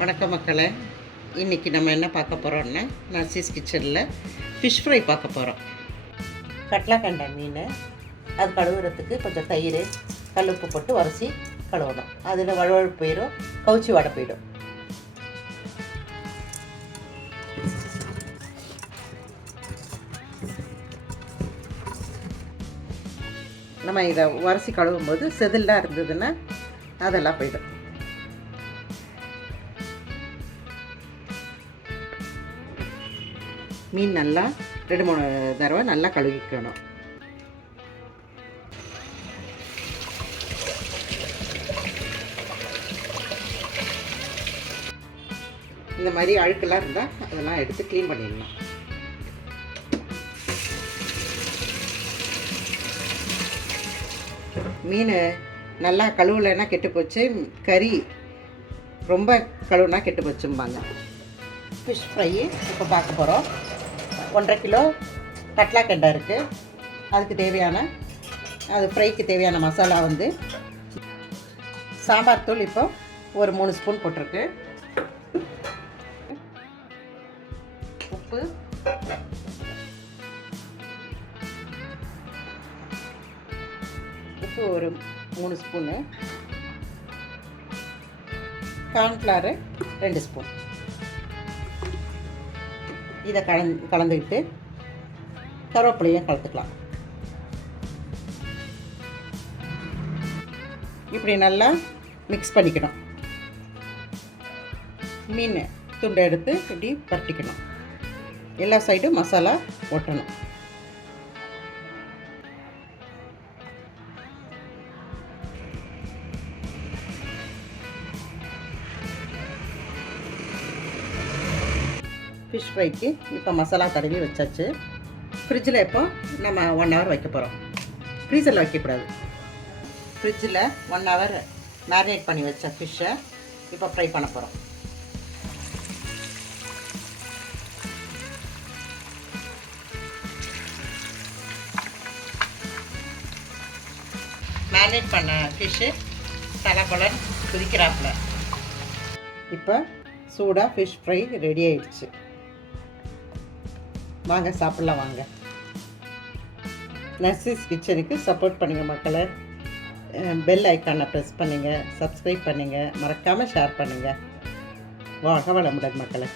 வணக்கம் மக்களே. இன்றைக்கி நம்ம என்ன பார்க்க போகிறோம்னா நர்சிஸ் கிச்சனில் ஃபிஷ் ஃப்ரை பார்க்க போகிறோம். கட்லாக்கண்டை மீன் அது கழுவுறதுக்கு கொஞ்சம் தயிர் கல்லுப்பு போட்டு உரசி கழுவணும். அதில் வழுவழுப்பு போயிடும், கவுச்சி வாடை போயிடும். நம்ம இதை உரசி கழுவும் போது செதிலாக இருந்ததுன்னா அதெல்லாம் போயிடும். மீன் நல்லா 2-3 தடவை நல்லா கழுவிக்கணும். இந்த மாதிரி அழுக்கெல்லாம் இருந்தால் அதெல்லாம் எடுத்து க்ளீன் பண்ணிடலாம். மீன் நல்லா கழுவலைன்னா கெட்டு போச்சு, கறி ரொம்ப கழுவுனா கெட்டு போச்சும்பாங்க. ஃபிஷ் ஃப்ரை இப்போ பார்க்க போகிறோம். 1.5 கிலோ கட்லாக்கண்டை இருக்குது. அதுக்கு தேவையான ஃப்ரைக்கு தேவையான மசாலா சாம்பார் தூள் இப்போ ஒரு 3 ஸ்பூன் போட்டிருக்கு. உப்பு, ஒரு 3 ஸ்பூனு, கார்ன்ஃப்ளவர் 2 ஸ்பூன். இதை கலந்துக்கிட்டு கருவேப்பிலையும் கலந்துக்கலாம். இப்படி நல்லா மிக்ஸ் பண்ணிக்கணும். மீன் துண்டை எடுத்து இப்படி பரட்டிக்கணும். எல்லா சைடும் மசாலா ஒட்டணும். ஃபிஷ் ஃப்ரைக்கு இப்போ மசாலா தடவி வச்சாச்சு. ஃப்ரிட்ஜில் இப்போ நம்ம 1 ஹவர் வைக்க போகிறோம். ஃப்ரீசரில் வைக்கக்கூடாது. ஃப்ரிட்ஜில் 1 ஹவர் மேரினேட் பண்ணி வச்ச ஃபிஷ்ஷை இப்போ ஃப்ரை பண்ண போகிறோம். மேரினேட் பண்ண ஃபிஷ்ஷு தலப்பலன் குதிக்கிறாப்புல. இப்போ சூடாக ஃபிஷ் ஃப்ரை ரெடி ஆயிடுச்சு. வாங்க சாப்பிட்லாம். வாங்க, நர்சிஸ் கிச்சனுக்கு சப்போர்ட் பண்ணுங்கள் மக்களை. பெல் ஐக்கானை ப்ரெஸ் பண்ணுங்கள், சப்ஸ்கிரைப் பண்ணுங்கள், மறக்காமல் ஷேர் பண்ணுங்கள். வாழ்க வளமுடன் மக்களை.